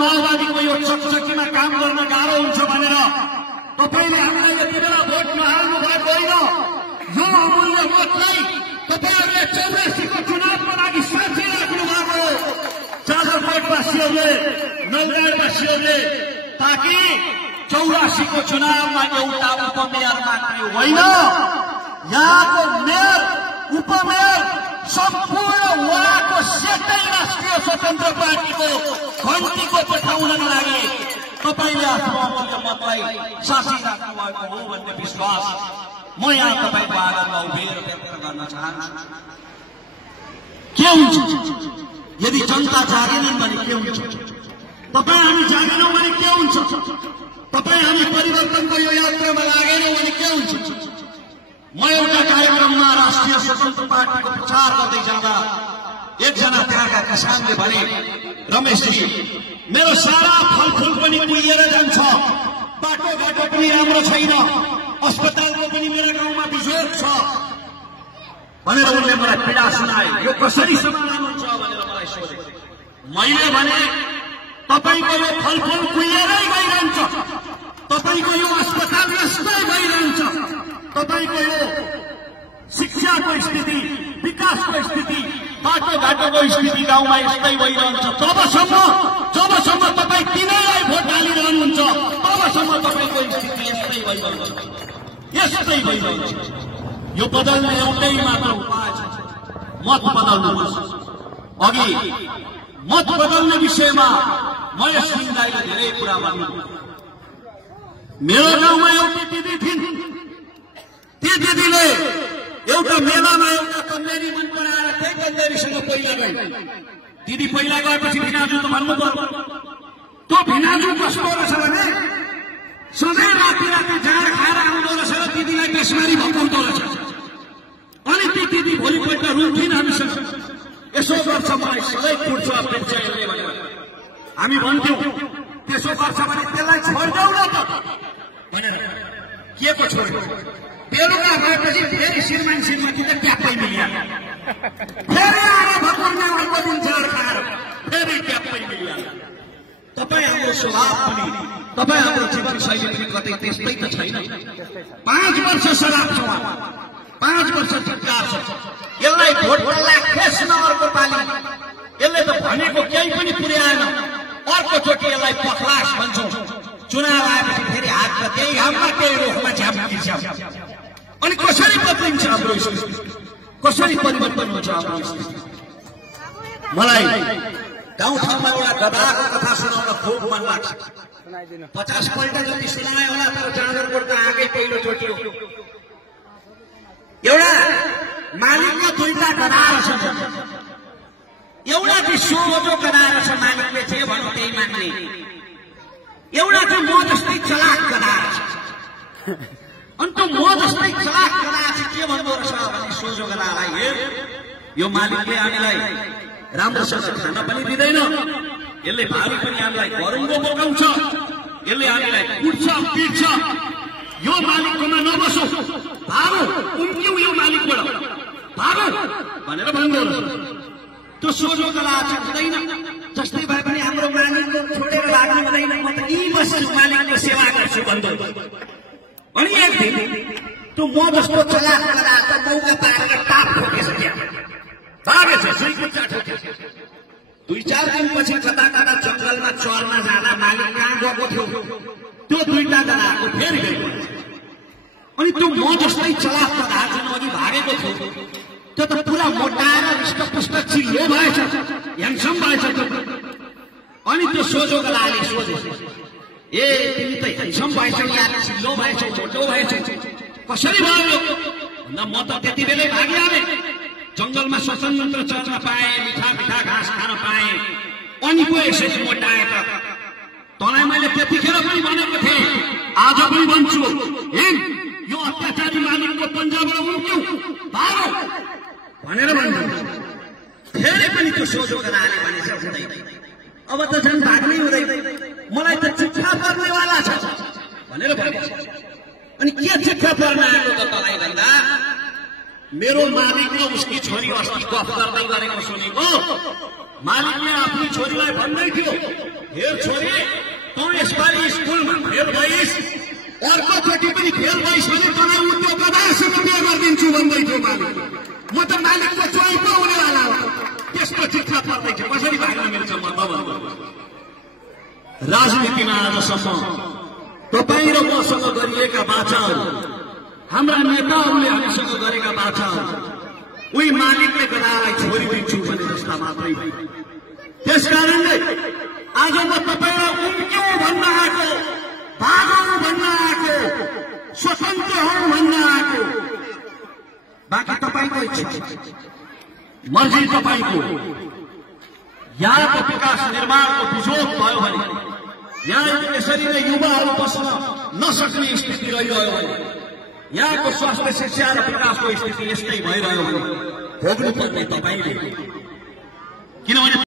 माओवादीको यो चकचकीमा काम गर्न गाह्रो हुन्छ भनेर तपाईले हामीलाई यति बेला भोट नहाल्नु भएको होइन। यो अमूल्य मतलाई तपाईहरूले 84 को चुनावको लागि साँची राख्नु भएको हो जाजरकोटवासीहरूले, नौगाडवासीहरूले, ताकि 84 को चुनावमा एउटा उपमेयर मात्रै होइन, यहाँको मेयर उपमेयर सम्पूर्ण वडाको सेटै राष्ट्रिय स्वतन्त्र पार्टीको घन्टीको पठाउनको लागि तपाईले आफ्नो अमूल्य मतलाई साँची राख्नु भएको हो भन्ने विश्वास म यहाँ तपाईको आगममा उभिएर व्यक्त गर्न चाहन्छु। के हुन्छ यदि जनता जागेनन् भने के हुन्छ? तपाईँ हामी जागेनौँ भने के हुन्छ? तपाईँ हामी परिवर्तनको यो यात्रामा लागेनौँ भने के हुन्छ? म एउटा कार्यक्रममा राष्ट्रिय स्वतन्त्र पार्टीको प्रचार गर्दै जाँदा एकजना त्यहाँका किसानले भने, रमेशजी मेरो सारा फलफुल पनि कुहिएर जान्छ, बाटोघाटो पनि राम्रो छैन, अस्पतालको पनि मेरो गाउँमा बिजोग छ भनेर उनले मलाई पीडा सुनाए। यो कसरी समाधान हुन्छ भनेर मलाई सोधे। मैले भने तपाईको यो फलफुल कुहिएरै गइरहन्छ, तपाईको यो अस्पताल यस्तै भइरहन्छ, तपाईको यो शिक्षाको स्थिति, विकासको स्थिति, बाटोघाटोको स्थिति गाउँमा यस्तै भइरहन्छ। जबसम्म तपाईँ तिनैलाई भोट हालिरहनुहुन्छ तबसम्म तपाईँको स्थिति यस्तै भइरहन्छ। यो बदल्ने एउटै मात्र उपाय छ, मत बदल्नुपर्छ। अघि मत बदल्ने विषयमा महेश सिंहले धेरै कुरा भन्नुभयो। मेरो गाउँमा एउटी दिदी थिइन्, ती दिदीले एउटा मेलामा एउटा कन्यारी मन पराएर त्यही कन्यारीसँग पहिला गए। दिदी पहिला गएपछि भिनाजु त भन्नु पर्यो। त्यो भिनाजु कस्तो रहेछ भने सधैँ राति जाँड खाएर आउँदो रहेछ र दिदीलाई बेसमारी भकाउँदो रहेछ। अनि ती दिदी भोलिपल्ट रुन्थिन् हामीसँग, यसो गर्छ मलाई सधैँ कुट्छ पेट्छ यसले भनेर। हामी भन्थ्यौँ त्यसो गर्छ भने त्यसलाई छोडिदेऊ न त भनेर। के को छोड्यो? बेलुका भएपछि फेरि श्रीमती त ट्याप्पै मिलिहाल्यो, फेरि आएर भकुर्ने उनको दिन जाँड खाएर फेरि ट्याप्पै मिलिहाल्यो। तपाईँ हाम्रो स्वभाव पनि, तपाईँ हाम्रो जीवन शैली पनि कतै त्यस्तै त छैन। 5 वर्ष शराब छ, 5 वर्ष धिक्कार छ। यसलाई भोट पर्ला खेस न अर्को पाली, यसले त भनेको केही पनि पुर्याएन, अर्कोचोटि यसलाई पखलास भन्छौँ। चुनाव आएपछि फेरि हातमा त्यही घाममा त्यही रोखमा झ्याप्किन्छ। अनि कसरी बदलिन्छ हाम्रो स्थिति, कसरी परिवर्तन हुन्छ हाम्रो स्थिति? मलाई गाउँठाउँमा एउटा गधाको कथा सुनाउन खुब मन लाग्छ। 50 पल्ट जति सुनाए होला, तर जाजरकोट त आगै पहिलोचोटि हो। एउटा मालिकको 2टा गधा रहेछ, एउटा चाहिँ सोझो गधा रहेछ, मालिकले जे भन्यो त्यही मान्ने, एउटा चाहिँ म जस्तै चलाक गधा रहेछ। अनि त्यो म जस्तै चलाक गधा चाहिँ के भन्दो रहेछ भने सोझो गधालाई, यो मालिकले हामीलाई राम्रोसँग खान पनि दिँदैन, यसले भावी पनि हामीलाई गरुङ्गो बोकाउँछ, यसले हामीलाई कुट्छ पिट्छ, यो मालिककोमा नबसो, भागो उम्क्यौ यो मालिकबाट भागो भनेर भन्दो रहेछ। त्यो सोझो गधा चाहिँ हुँदैन, जस्तै भए पनि हाम्रो मालिकको छोडेर भाग्नु हुँदैन, म त यहीँ बस्छु मालिकको सेवा गर्छु भन्दो। अनि एक दिन त्यो म जस्तो चलाक गधा त मौका पारेर टाप ठोकेछ, त्यहाँ भागेछ, सुइकुच्चा ठोकेछ। 2-4 दिनपछि कता कता जंगलमा चर्न जाँदा मालिक कहाँ गएको थियो, त्यो 2टा गधाको फेरि गएको। अनि त्यो म जस्तै चलाक गधा जुन अघि भागेको थियो त्यो त पुरा मोटाएर हृष्टपुष्ट चिल्लो भएछ, ह्यान्डसम भएछ। अनि त्यो सोझो गधाले सोधे, ए तिमी त ह्यान्डसम भएछौ यार, चिल्लो भएछौ, छोटो भएछौ, कसरी भयो? भन्दा म त त्यति बेलै भागिहालेँ, जंगलमा स्वतन्त्र चर्न पाए, मिठा मिठा घाँस खान पाए, अनि पो यसरी मोटाए त। तँलाई मैले त्यतिखेर पनि भनेको थिएँ, आज पनि भन्छु, यो अत्याचारी मालिकको पन्जाबाट उम्क्यौ भागो भनेर भन्नु। फेरि पनि त्यो सोझो गधाले भनेछ हुँदैन, अब त झन् भाग्नै हुँदैन, मलाई त चिट्ठा पर्नेवाला छ भनेर भनेछ। अनि के चिट्ठा पर्न आएको त तँलाई भन्दा, मेरो मालिक र उसकी छोरी अस्ति गफ गर्दै गरेको सुनेको, मालिकले आफ्नो छोरीलाई भन्दै थियो हेर छोरी, तँ यसपालि स्कुलमा फेल भइस्, अर्कोचोटि पनि फेल भइस् भने तँलाई उद्योग गदासँग बिहे गरिदिन्छु भन्दै थियो मालिक। म त मालिकको चोइ पो हुनेवाला हो। त्यसको चिट्ठा पर्दैछ, कसरी भाग्न मिल्छ म त भन्नु। राजनीतिमा आजसम्म तपाईँ र मसँग गरिएका वाचाहरू, हाम्रा नेताहरूले हामीसँग गरेका वाचाहरू, उही मालिकले गदालाई छोडिदिन्छु भने जस्ता मात्रै। त्यसकारणले आज म तपाईँलाई उम्क्यौँ भन्न आएको, भागौँ भन्न आएको, स्वतन्त्र हौँ भन्न आएको। बाँकी तपाईँको इच्छा, मर्जी तपाईँको। यहाँको विकास निर्माणको बिजोग भयो भने, यहाँ यसरी नै युवाहरू बस्न नसक्ने स्थिति रहिरह्यो भने, यहाँको स्वास्थ्य शिक्षा र विकासको स्थिति यस्तै भइरह्यो भने भोग्नुपर्ने तपाईँले। किनभने